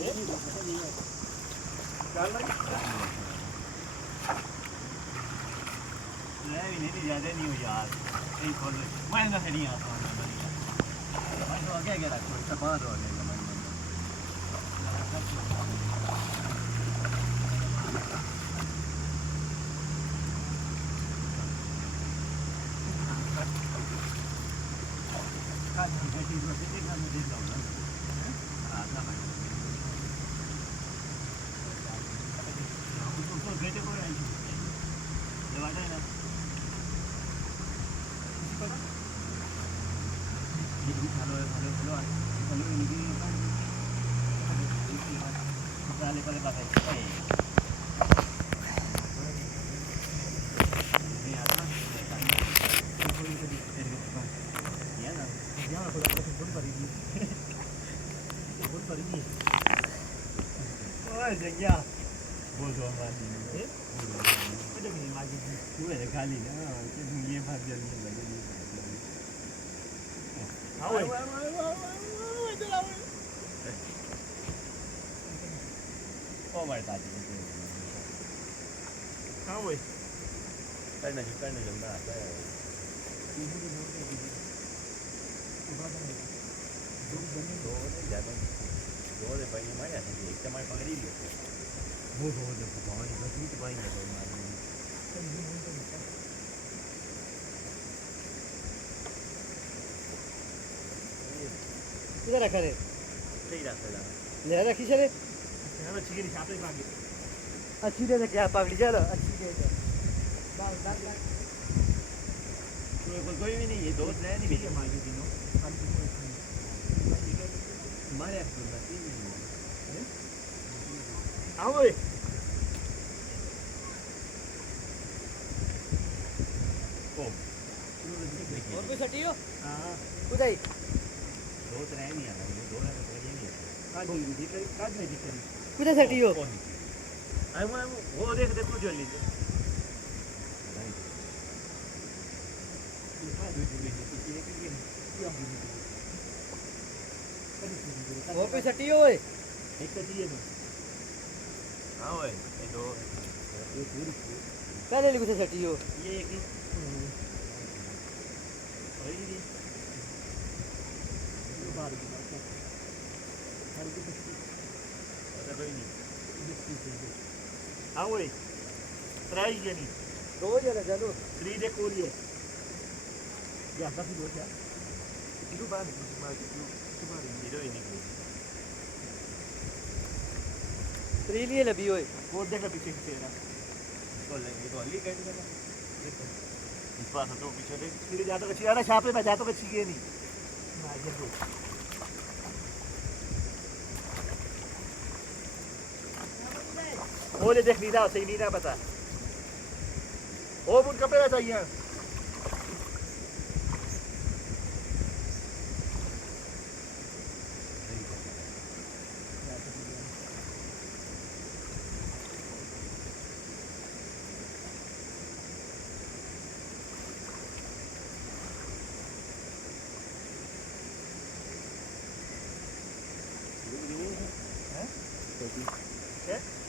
नहीं ज़्यादा नहीं हो यार, एक और मैं ना नहीं आता हूँ, मैं तो आगे गया रखो, इसका बाहर हो जाएगा मैं ya bodoh lagi ni ada ni lagi tu ada kali dah kita ni bahagian ni lagi ni awal itulah oh my god awal करना जमना आता है दो ज्यादा दो दे भाई मैं आता है एक समय पकड़ी लियो वो दो दे पानी बस नहीं पानी है तो मार किधर रखा रे सही रखा ले रखी चले हम अच्छी की छापे पागे अच्छी दे क्या पकड़ी चलो अच्छी दे कोई भी नहीं ये दो नए नहीं भेजे हमारे दिनों हमारे आओ भाई और कोई सटी हो हाँ उधर दो नए नहीं आ रहा दो नए तो ये नहीं है काज नहीं दिख रही कुछ सटी हो आई वो देख देखो जो लीजिए और कोई सटी हो ओए एक तो चाहिए ना हाँ ओए ये दो ये पूरी पहले लिखो सटी हो ये एक ही और ये बाहर की बात है हर की कुछ ऐसा कोई नहीं हाँ ओए ट्राई ये नहीं दो जरा चलो 3 डे कोरिए या काफी दो क्या itu baru itu baru itu ini free लिए लबी ओए कोड देख पीछे पीछे ना तो लेंगे तो अली कैसे करना देखो इस पास तो पीछे देख फिर जा तो कच्ची अरे छापे में जा तो कच्ची के नहीं ना ये दो ओले देख नीला सही नीला बता ओ बुन कपड़े चाहिए ¿Qué?